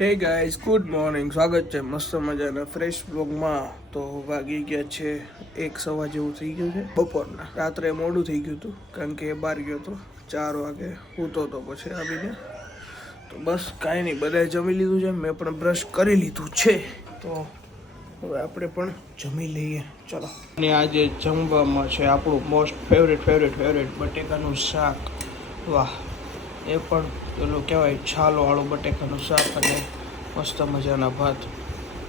Hey guys good morning, સ્વાગત છે મસ્ત મજાના ફ્રેશ બ્લોગમાં. તો વાગી ગયા છે 1:15 જેવું થઈ ગયું છે બપોરના. રાત્રે મોડું થઈ ગયું હતું કારણ કે બહાર ગયો હતો 4 વાગે સૂતો તો પછી આવીને. તો બસ કાંઈ નહીં, બધાએ જમી લીધું છે, મેં પણ બ્રશ કરી લીધું છે. તો હવે આપણે પણ જમી લઈએ, ચલો. અને આજે જમવામાં છે આપણું મોસ્ટ ફેવરેટ બટેકાનું શાક. વાહ, એ પણ પેલું કહેવાય છાલવાળું બટેકાનું શાક અને મસ્ત મજાના ભાત.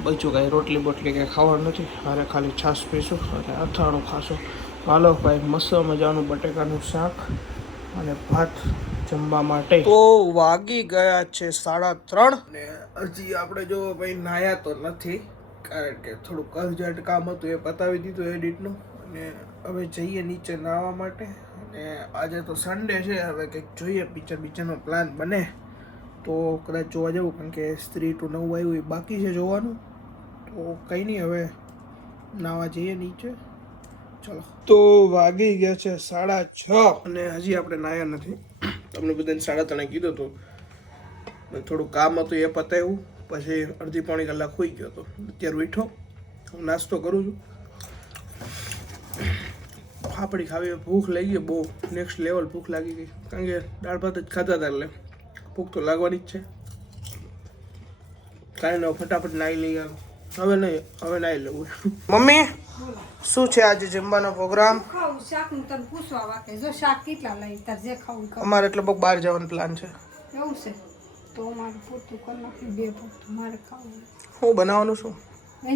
બીજું કાંઈ રોટલી બોટલી કાંઈ ખાવાનું નથી, હારે ખાલી છાશ પીશું અને અથાણું ખાશું. હાલો ભાઈ, મસ્ત મજાનું બટેકાનું શાક અને ભાત જમવા માટે. તો વાગી ગયા છે 3:30 ને હજી આપણે જો ભાઈ નાહ્યા તો નથી કારણ કે થોડુંક અર્જન્ટ કામ હતું, એ પતાવી દીધું એડિટનું. અને હવે જઈએ નીચે નાહવા માટે. અને આજે તો સન્ડે છે, હવે કંઈક જોઈએ પિક્ચરનો પ્લાન બને તો કદાચ જોવા જવું, કારણ કે સ્ત્રી ટુ 9 આવ્યું એ બાકી છે જોવાનું. તો કંઈ નહીં, હવે નાહવા જઈએ નીચે, ચલો. તો વાગી ગયા છે 6:30 અને હજી આપણે નાહ્યા નથી. તમને બધાને 3:30 કીધું હતું, થોડું કામ હતું એ પતાવ્યું, પછી અડધી પોણી કલાક સૂઈ ગયો હતો. અત્યારે ઉઠ્યો, હું નાસ્તો કરું છું. ફાફડી ખાવી, ભૂખ લાગી ગઈ, બહુ નેક્સ્ટ લેવલ ભૂખ લાગી ગઈ, કારણ કે દાળ ભાત જ ખાતા હતા એટલે ભૂખ તો લાગવાની જ છે. કાંઈ ન, ફટાફટ નાહી લઈ આવો. હવે નહીં, હવે નાહી લેવું. મમ્મી, શું છે આજે જમવાનો પ્રોગ્રામ? અમારે એટલે બહુ બહાર જવાનો પ્લાન છે. એવું છે તો મારે પૂરતું કરી નાખી, 2 પૂરતું મારે ખાવું. હું બનાવવાનું છું?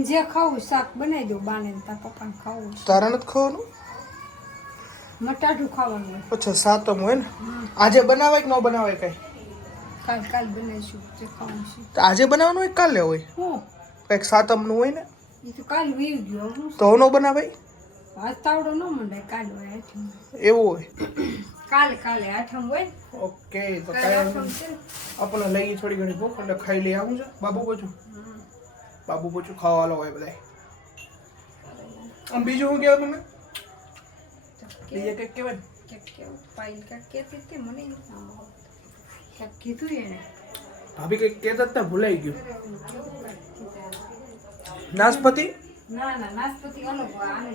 જે ખાવું શાક બનાવી દો, બાને તાર પપ્પાને ખાવું. તારા નથી ખાવાનું? મટાઢું ખાવાનું હોય. અચ્છા, સાતમ હોય ને. આજે બનાવાય કે ન બનાવાય? કઈ કાલ બનાવીશું જે ખાવાનું છે. તો આજે બનાવવાનું હોય કાલે હોય? હું કંઈક સાતમનું હોય ને, એ તો કાલ વી ગયો. તો ન બનાવાય? આજ તાવડો ન મંડાય, કાલ હોય આઠમ. એવું હોય? કાલે આઠમ હોય. ઓકે, તો આપણે લઈ થોડી ઘણી ભૂખ એટલે ખાઈ લઈ આવું છે. બાબુ પોચું ખાવા હોય બધા. આમ બીજું શું કહેવાય તમે? બીજે કંઈક કહેવાય? પાયલ કાંઈક કહેતી હતી, મને કાંઈક કીધું એને. ભાભી કંઈક કહેતા હતા, ભૂલાઈ ગયું. નાશપતિ? ના નાશપતિ અલગ આને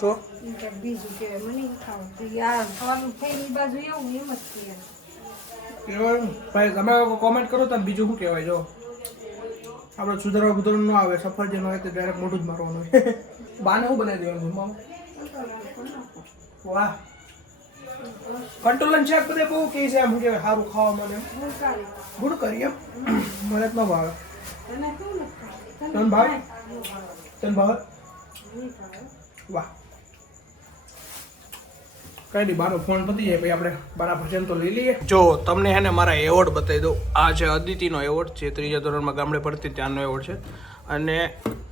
તો બીજું કહેવાય, મને નહીં ખાવું. યાર ખાવાનું થઈ એ બાજુ એવું એમ જ કહેવાય. ભાઈ તમે કોમેન્ટ કરો તમે બીજું શું કહેવાય. જો આપણે સુધારવા બુધારવા ન આવે, સફરજન હોય તો ડાયરેક્ટ મોઢું જ મારવાનું હોય. બાને શું બનાવી દેવાનું જમવામાં? વાહ, કંટોલન શાક બધે બહુ કહે છે, આમ કહેવાય સારું ખાવા મને. ગુડ કરી એમ મને જ ન ભાવે. તને ભાવે? તને ભાવે? વાહ, કઈ નહીં, બાનો ફોન પતી જાય પછી આપણે બાના ભજન તો લઈ લઈએ. જો તમને હે ને મારા એવોર્ડ બતાવી દઉં. આ છે અદિતિનો એવોર્ડ, જે 3જા ધોરણમાં ગામડે પડતી ત્યાંનો એવોર્ડ છે. અને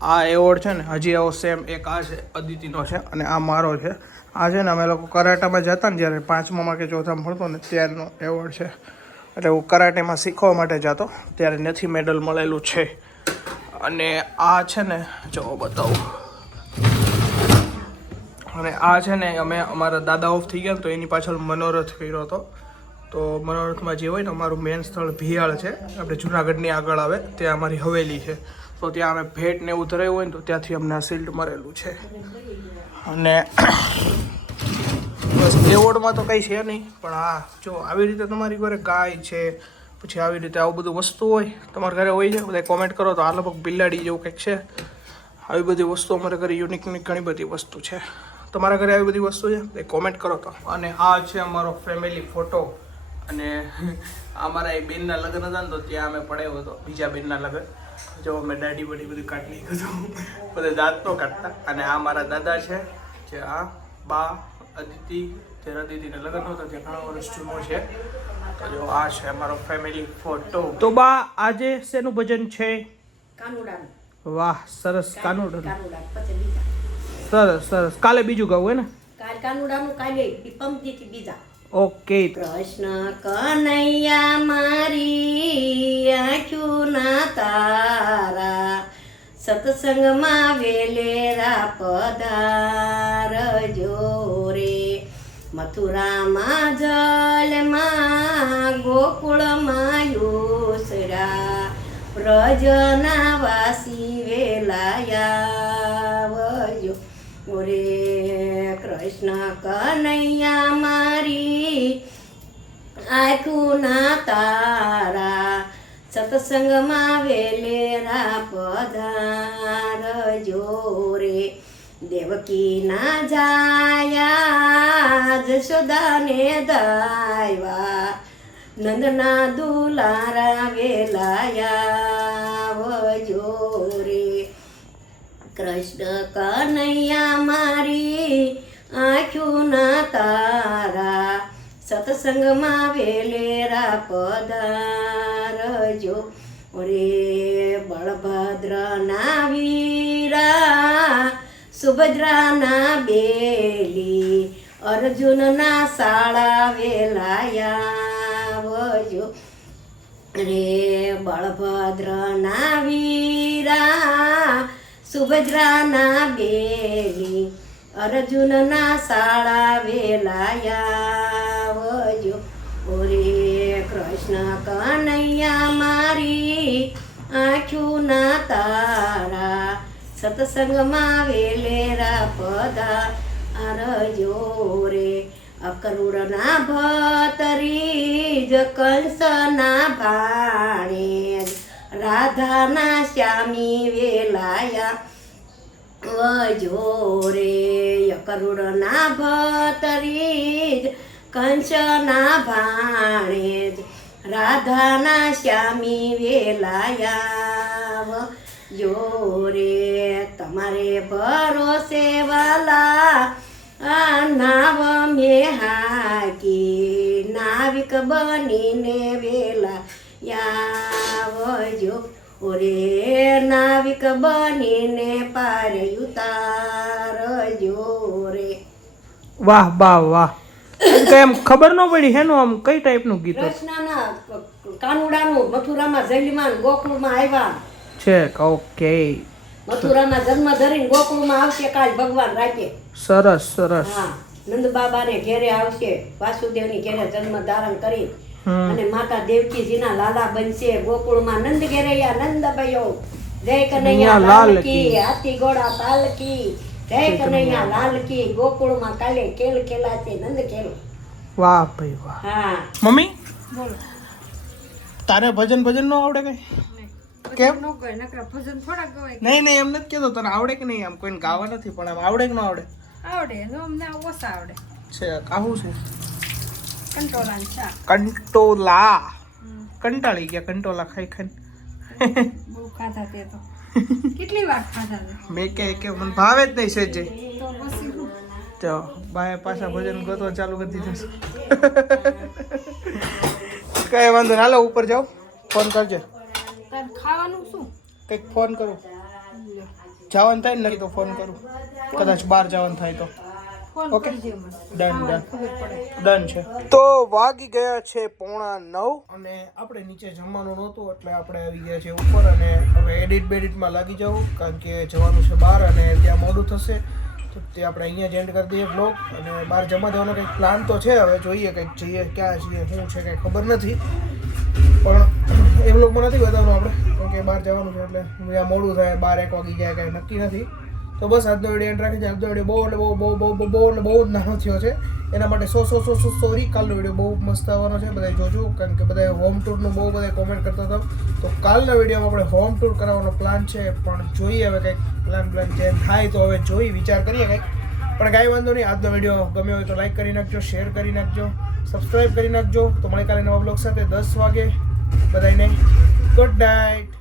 આ એવોર્ડ છે ને હજી આવો સેમ એક આ છે, અદિતિનો છે, અને આ મારો છે. આ છે ને અમે લોકો કરાટામાં જતા ને જ્યારે 5મામાં કે 4થામાં ભણતો ને ત્યારનો એવોર્ડ છે. એટલે હું કરાટેમાં શીખવા માટે જતો ત્યારે નથી મેડલ મળેલું છે. અને આ છે ને જો બતાવું, અને આ છે ને અમે અમારા દાદા ઓફ થઈ ગયા તો એની પાછળ મનોરથ કર્યો હતો. તો મનોરથમાં જે હોય ને, અમારું મેન સ્થળ ભિયાળ છે, આપણે જુનાગઢની આગળ આવે, ત્યાં અમારી હવેલી છે. તો ત્યાં અમે ભેટ ને એવું ધરાયું હોય ને તો ત્યાંથી અમને આ શિલ્ડ મળેલું છે. અને બસ એવોર્ડમાં તો કંઈ છે નહીં, પણ હા જો આવી રીતે તમારી ઘરે ગાય છે, પછી આવી રીતે આવું બધું વસ્તુ હોય તમારા ઘરે હોય છે, બધા કોમેન્ટ કરો. તો આ લગભગ બિલાડી જેવું કંઈક છે. આવી બધી વસ્તુ અમારા ઘરે યુનિક ઘણી બધી વસ્તુ છે. તમારા ઘરે આવી બધી વસ્તુ છે એ કોમેન્ટ કરો તો. અને આ છે અમારો ફેમિલી ફોટો. અને અમારા એ બેનના લગ્ન હતા ને તો ત્યાં અમે પડાવ્યો હતો, બીજા બેનના લગ્ન. જો અમે દાઢી બધી બધું કાઢી લીધું, બધા દાંત તો કાઢતા. અને આ મારા દાદા છે, જે આ બા અદિતિ, જ્યારે અદિતિને લગ્ન હતો ત્યાં ઘણા વર્ષ જૂનો છે. તો જો આ છે અમારો ફેમિલી ફોટો. તો બા આજે શેનું ભજન છે? કાનુડાનું. વાહ, સરસ. કાનુડાનું સરસ. કાલે બીજું ગાવું હોય ને? કાલ કાનુડાનું, કાલે પંક્તિથી બીજા. ઓકે. કૃષ્ણ કનૈયા મારી આંખુના તારા, સત્સંગમાં વેલેરા પધારજો રે. મથુરામાં જલમાં, ગોકુળમાં યુસરા, વ્રજના વાસી વેલાયાવજો ઓરે કૃષ્ણ કનૈયા મારી આખું ના તારા સત્સંગમાં વેલેરા પધારજો રે દેવકી ના જાયા જશોદાને દાયવા નંદના દુલારા વેલાયાવજો રે કૃષ્ણ કનૈયા મારી આંખું ના તારા સત્સંગમાં વેલેરા પધારજો રે બળભદ્રના વીરા સુભદ્રાના બેલી અર્જુનના શાળા વેલાયાવજો રે બળભદ્રના વીરા સુભદ્રાના બેલી અર્જુનના શાળા વેલાયાવજો ઓરે કૃષ્ણ કનૈયા મારી આંખું ના તારા સત્સંગમાં વેલેરા પધારજો રે અકરુણના ભતરી જ કંસના ભાણે રાધાના શ્યામી વેલાયા વજો રે અકરુણના ભતરી જ કંસના ભાણે રાધાના શ્યામી વેલાયા જોરે તમારે ભરોસે વાલા આ નાવ મેં હાકી નાવિક બનીને વેલા યાવજો ઓરે નાવિક બનીને પાર ઉતારજો રે. વાહ વાહ વાહ. એમ ખબર ન પડી હેનું આમ કઈ ટાઈપનું ગીત હતું? કૃષ્ણના કાનુડાનું મથુરામાં જન્મમાં ગોકુળમાં આવ્યા છે. ઓકે, મથુરામાં જન્મ ધરીને ગોકુળમાં આવશે કાલ ભગવાન રાતે. સરસ સરસ. હા, નંદ બાબાને ઘેરે આવશે, વાસુદેવની ઘેરે જન્મ ધારણ કરી અને માતા દેવકીજીના લાલા બનશે ગોકુળમાં. નંદ ઘેરૈયા નંદ ભયો જય કનૈયા લાલ કી, હાથી ઘોડા પાલ કી, જય કનૈયા લાલ કી. ગોકુળમાં કાલે ખેલ ખેલાશે નંદ ખેલ. વાહ ભાઈ વાહ. હા મમ્મી, બોલો. તારે ભજન ભજન નો આવડે કઈ? કેમ? નો ગય નકરા ભજન થોડા ગવાય. નહીં નહીં, એમ નથી કેતો તને આવડે કે નહીં. આમ કોઈને ગાવા નથી, પણ આમ આવડે કે ન આવડે? આવડે જો અમને ઓછા આવડે. છે કાહું છે? કંટોલા ને શાક. કંટોલા. કંટાળી ગયા કંટોલા ખાઈ ખાઈને. બહુ ખાધા તે તો. કેટલી વાર ખાધા તે? મેં કે મને ભાવે જ નહીં સેજે. તો પછી શું? તો બાય પાછા ભજન ગોતવા ચાલુ કરી દીધું છે. કઈ વાંધો નહીં, હાલો ઉપર જાઓ, ફોન કરજો. તાર ખાવાનું શું? કંઈક ફોન કરું, જવાનું થાય ને, નહીં તો ફોન કરું, કદાચ બહાર જવાનું થાય તો. Phone okay. કરજે મને. ડન ડન ખબર પડે. ડન છે. તો વાગી ગયા છે 8:45 અને આપણે નીચે જમવાનું નહોતું એટલે આપણે આવી ગયા છે ઉપર અને હવે એડિટ બેડિટમાં લાગી જવું, કારણ કે જવાનું છે બહાર અને ત્યાં મોડું થશે. તો તે આપણે અહીંયા જ એન્ડ કરી દઈએ બ્લોગ અને બહાર જમવા જવાનો કંઈક પ્લાન તો છે. હવે જોઈએ કંઈક જઈએ, ક્યાં જઈએ, શું છે કંઈ ખબર નથી, પણ એ બ્લોગમાં નથી બતાવવાનું આપણે, કારણ કે બહાર જવાનું છે એટલે ત્યાં મોડું થાય, 12-1 વાગી જાય, કાંઈ નક્કી નથી. તો બસ આજનો વિડીયો એન્ડ રાખી છે. આજનો વિડીયો બહુ એટલે બહુ જ નાનો થયો છે, એના માટે સોરી. કાલનો વિડીયો બહુ મસ્ત આવવાનો છે, બધા જોજો, કારણ કે બધા હોમ ટૂરનું બહુ બધા કોમેન્ટ કરતા હતા. તો કાલના વિડીયોમાં આપણે હોમ ટૂર કરાવવાનો પ્લાન છે, પણ જોઈએ હવે કંઈક પ્લાન ચેન્જ થાય તો હવે જોઈ વિચાર કરીએ કંઈક. પણ કાંઈ વાંધો નહીં. આજનો વિડીયો ગમ્યો હોય તો લાઈક કરી નાખજો, શેર કરી નાખજો, સબસ્ક્રાઈબ કરી નાખજો. તો મળે કાલે નવા બ્લોગ સાથે 10 વાગે. બધાને ગુડ નાઇટ.